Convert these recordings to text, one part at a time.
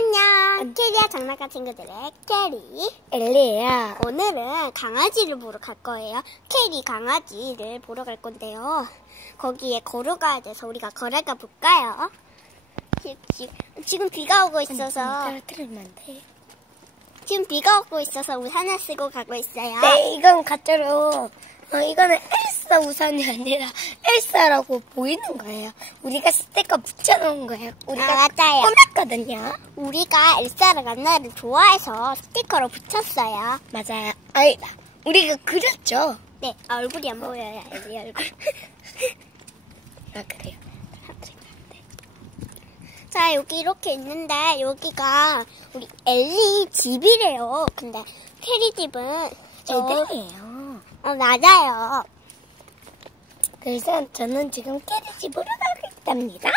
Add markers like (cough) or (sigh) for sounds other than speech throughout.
안녕. 캐리와 장난감 친구들의 캐리. 엘리야. 오늘은 강아지를 보러 갈 거예요. 캐리 강아지를 보러 갈 건데요. 거기에 걸어가야 돼서 우리가 걸어가 볼까요? 지- 지금 비가 오고 있어서 떨어뜨리면 안 돼. 지금 비가 오고 있어서 우산을 쓰고 가고 있어요. 네, 이건 가짜로. 어, 이거는 엘사 우산이 아니라 엘사라고 보이는 거예요. 우리가 스티커 붙여놓은 거예요. 우리가 아, 맞아요. 꾸몄거든요. 우리가 엘사랑 안나를 좋아해서 스티커로 붙였어요. 맞아요. 아니다. 우리가 그렸죠. 네, 아, 얼굴이 안 보여요. 엘리 얼굴. (laughs) 아, 그래요. 자, 여기 이렇게 있는데, 여기가 우리 엘리 집이래요. 근데 캐리 집은 저, 애들이에요. 어, 맞아요. 그래서 저는 지금 캐리 집으로 가고 있답니다.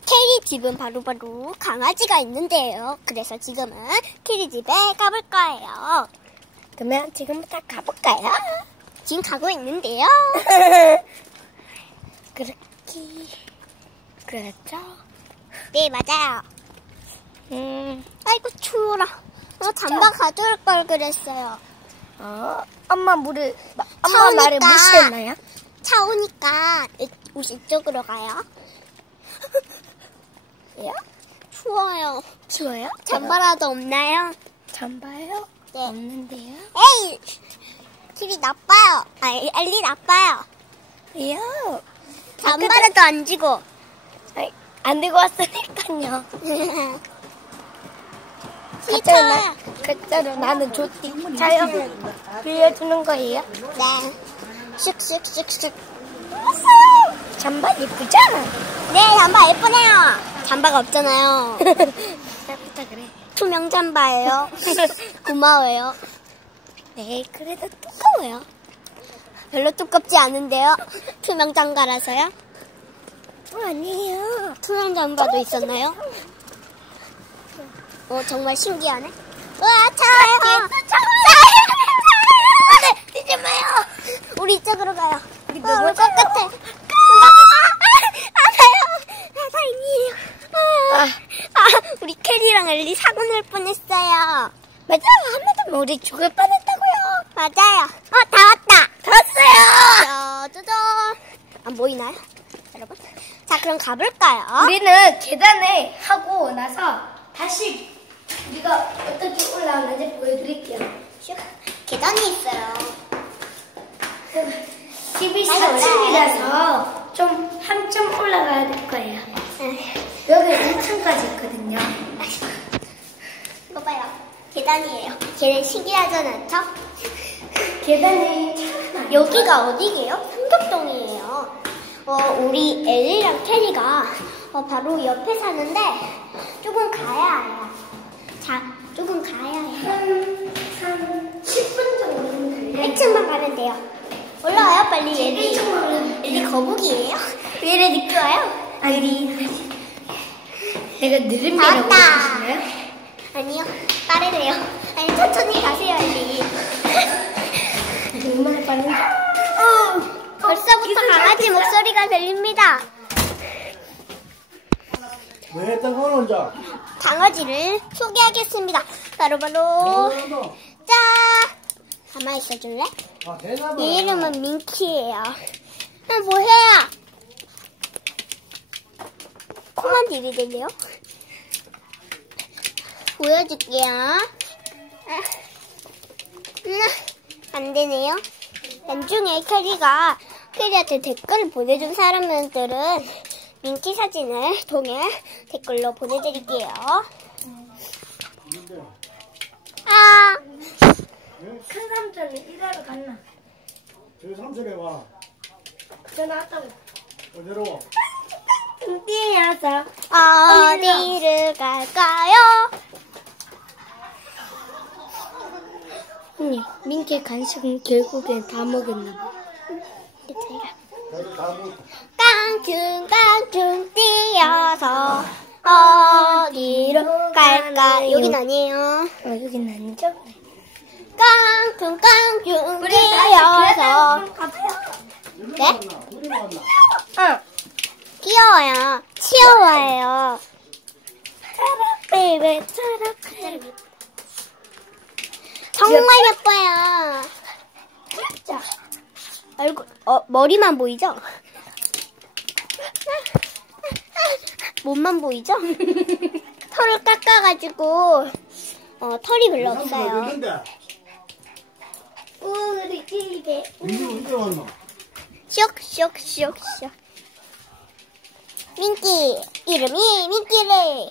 캐리 집은 바로 바로 강아지가 있는데요. 그래서 지금은 캐리 집에 가볼 거예요. 그러면 지금부터 가볼까요? 지금 가고 있는데요. (laughs) 그렇게. 그렇죠. 네, 맞아요. 음, 아이고, 추워라. 어, 잠바 가져올 걸 그랬어요. 어, 엄마 물을, 마- 엄마. 말을 무시했나요? 차 오니까 이- 우리 이쪽으로 가요. (laughs) 예? 추워요. 추워요? 잠바라도 없나요? 잠바요? 네. 없는데요? 에이! 길이 나빠요. 아, 엘리 나빠요. 이요. 잠바라도 안 지고. 아이, 안 들고 왔으니까요. (laughs) 가짜로. 나, 가짜로 나는 좋디. 자요. 빌려주는 거예요? 네. 슉슉슉슉. 잠바 예쁘잖아. 네, 잠바 예쁘네요. 잠바가 없잖아요. (laughs) 나부터 그래. 투명 잠바예요. (laughs) 고마워요. 네, 그래도 두꺼워요. 별로 두껍지 않은데요. 투명 잠바라서요. 어, 아니에요. 투명 잠바도 있었나요? 어, 정말 신기하네. 우와! 차요! 뛰지 마요! 우리 이쪽으로 가요. 우리 너무 것 같아. 아파요! 아, 다행이에요. 아, 아, 우리 캐리랑 엘리 사고 날 뻔했어요. 맞아, 한마디면 우리 죽을 뻔했다고요. 맞아요. 어, 다 왔다. 다 왔어요. 짜자잔. 안 보이나요? 여러분? 자, 그럼 가볼까요? 우리는 계단에 하고 나서 다시 우리가 어떻게 올라가는지 보여드릴게요. 슉. 계단이 있어요. 집이 올라가요. 4층이라서 좀 한참 올라가야 될 거예요. 여기 2층까지 있거든요. 이거 봐요. 계단이에요. 계단 신기하지 않죠? 계단이. 여기가 어디게요? 삼덕동이에요. 어, 우리 엘리랑 캐리가 어, 바로 옆에 사는데 조금 가야 해요. 자, 조금 가야 해요. 한, 한 10분 정도는 걸려요. 1층만 가면 돼요. 올라와요, 빨리. 1층으로 엘리 거북이에요? 왜 이래 늦게 와요? 아니, 내가 느름이라고 다 왔다. 그러시나요? 아니요, 빠르네요. 아니, 천천히 가세요, 엘리. 얼마나 빠른지. 어, 벌써부터 강아지 목소리가 들립니다. 왜 했다고 혼자? 강아지를 소개하겠습니다. 바로바로 어, 짜. 가만히 있어줄래? 아, 이름은 민키예요. 아, 뭐해요? 코만 들이대네요. 보여줄게요. 아, 음, 안 되네요. 나중에 캐리가 캐리한테 댓글을 보내준 사람들은 민키 사진을 통해 댓글로 보내드릴게요. 아, 큰 삼촌이 일하러 갔나? 저기 삼촌에 와. 전화 왔다고. 어디로 와? 뛰어서. 어디를 갈까요? 언니, 민키 간식은 결국엔 다 먹었나 봐. 뭐, 깡충 깡충 뛰어서 어디로 갈까? 여긴 아니에요. 어, 여긴 아니죠? 깡 충깡충 뛰어서 네? 응. 귀여워요. 치어와요. 베이베처럼 정말 예뻐요. 자, 얼굴, 어, 머리만 보이죠? 몸만 보이죠? (laughs) 털을 깎아가지고, 어, 털이 별로 없어요. 있는데 우리 집에 민규 언제 왔나? 쇽쇽쇽쇽. 민기, 이름이 민기래.